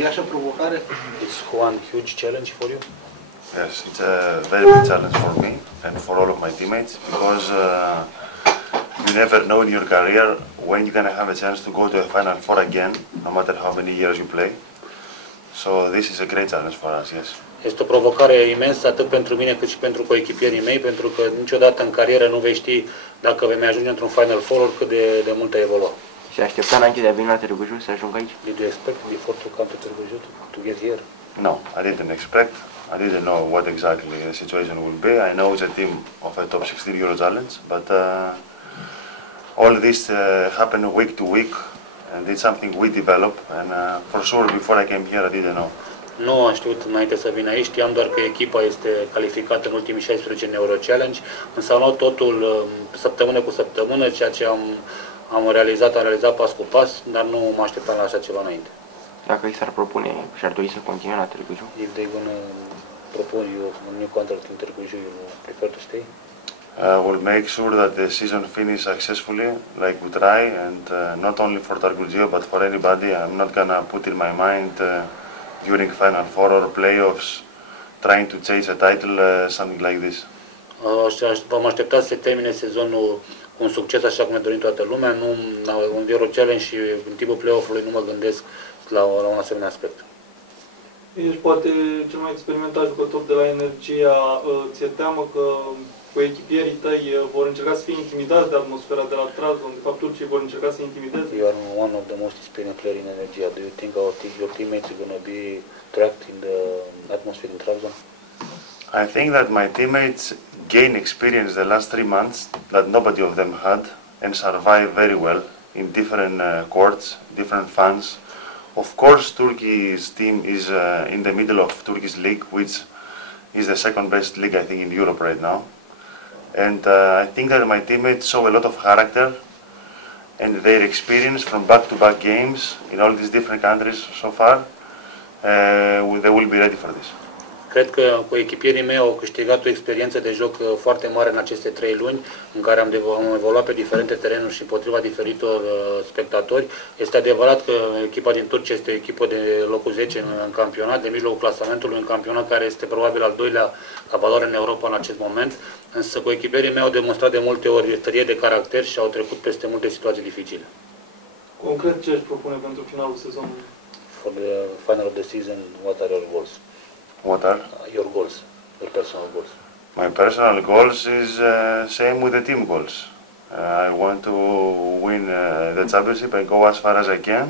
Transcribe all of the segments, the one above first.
Is one huge challenge for you? Yes, it's a very big challenge for me and for all of my teammates because you never know in your career when you're gonna have a chance to go to a Final Four again, no matter how many years you play. So this is a great challenge for us, yes. Este o provocare imensă atât pentru mine cât și pentru coechipierii mei, pentru că niciodată în carieră nu vei ști dacă vei mai ajunge într-un Final Four, cât de mult ai evolua. Se aștepta înainte de a veni la Târgu Jiu să ajung aici? Did you expect before to come to Târgu Jiu to get here? No, I didn't expect. I didn't know what exactly the situation will be. I know it's a team of a top 16 Euro Challenge, but all this happen week to week, and it's something we develop. And for sure, before I came here, I didn't know. Nu am știut înainte să vin aici, știam doar că echipa este calificată în ultimii 16 în Euro Challenge, însă am luat totul săptămână cu săptămână, ceea ce am realizat pas cu pas, dar nu mă așteptam la așa ceva înainte. Dacă îi s-ar propune și ar dori să continue la Târgu Jiu? If they gonna propose you a new contract in Târgu Jiu, you prefer to stay? We'll make sure that the season finish successfully, like we try, and not only for Târgu Jiu, but for anybody. I'm not gonna put in my mind during Final Four or playoffs, trying to chase a title, something like this. Vom aștepta să se termine sezonul cu un succes, așa cum ne dorim toată lumea, nu la un Euro Challenge și în timpul play-off-ului nu mă gândesc la un asemenea aspect. Ești poate cel mai experimentat jucător de la Energia, ți-e teamă că coechipierii tăi vor încerca să fie intimidați de atmosfera de la Trabzon, de fapt turcii vor încerca să intimideze? You are one of the most experienced players in Energia. Do you think your teammates are going to be trapped in the atmosphere in Trabzon? I think that my teammates gain experience the last 3 months that nobody of them had and survive very well in different courts, different fans. Of course, Turkey's team is in the middle of Turkish league, which is the second best league I think in Europe right now. And I think that my teammates show a lot of character and their experience from back-to-back games in all these different countries so far, they will be ready for this. Cred că coechipierii mei au câștigat o experiență de joc foarte mare în aceste 3 luni, în care am evoluat pe diferite terenuri și împotriva diferitor spectatori. Este adevărat că echipa din Turcia este o echipă de locul 10 în campionat, de mijlocul clasamentului, în campionat care este probabil al doilea ca valoare în Europa în acest moment, însă coechipierii mei au demonstrat de multe ori tărie de caracter și au trecut peste multe situații dificile. Concret, ce își propune pentru finalul sezonului? For the final of the season, what are your goals? What are? Your goals, your personal goals. My personal goals is same with the team goals. I want to win the championship and go as far as I can,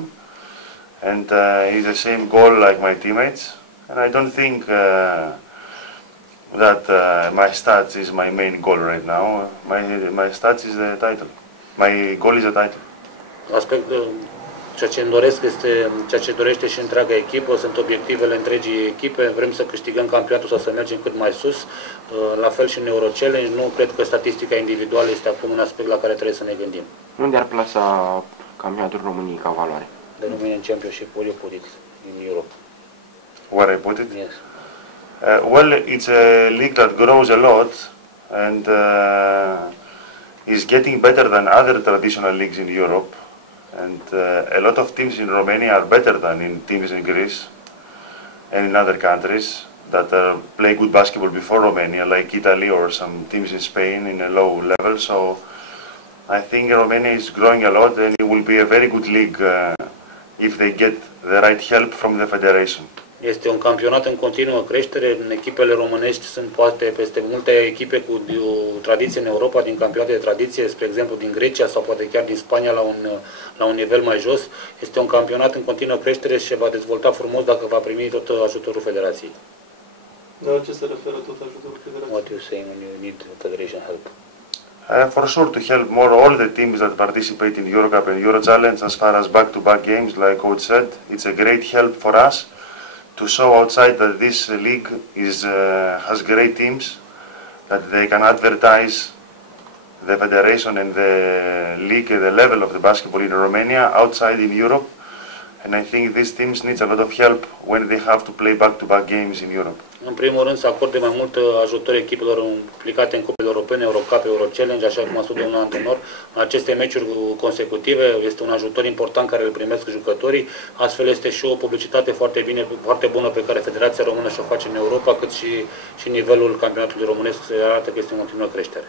and it's the same goal like my teammates. And I don't think that my stats is my main goal right now. My stats is the title. My goal is the title. Ceea ce îmi doresc este ceea ce dorește și întreaga echipă, sunt obiectivele întregii echipe, vrem să câștigăm campionatul sau să mergem cât mai sus, la fel și în Euro Challenge. Nu cred că statistica individuală este acum un aspect la care trebuie să ne gândim. Unde ar plasa campionatul României ca valoare? The Romanian Championship, where you put it in Europe? Where I put it? Yes. Well, it's a league that grows a lot and is getting better than other traditional leagues in Europe. And a lot of teams in Romania are better than in teams in Greece and in other countries that play good basketball before Romania, like Italy or some teams in Spain in a low level. So I think Romania is growing a lot and it will be a very good league if they get the right help from the federation. Este un campionat în continuă creștere. În echipele românești sunt poate peste multe echipe cu o tradiție în Europa, din campionate de tradiție, spre exemplu din Grecia sau poate chiar din Spania la un nivel mai jos. Este un campionat în continuă creștere și se va dezvolta frumos dacă va primi tot ajutorul federației. De la ce se referă tot ajutorul federației? What do you say when you need federation help? For sure to help more all the teams that participate in Eurocup and Euro Challenge as far as back-to-back games, like Coach said. It's a great help for us to show outside that this league has great teams, that they can advertise the federation and the league, the level of the basketball in Romania outside in Europe, And I think these teams need a lot of help when they have to play back-to-back games in Europe. În primul rând să acorde mai mult ajutor echipelor implicate în cupele europene, Eurocup, Eurochallenge, așa cum a spus domnul antrenor. Aceste meciuri consecutive este un ajutor important care îl primesc jucătorii, astfel este și o publicitate foarte bună pe care Federația Română și-o face în Europa, cât și nivelul campionatului românesc se arată că este în continuă creștere.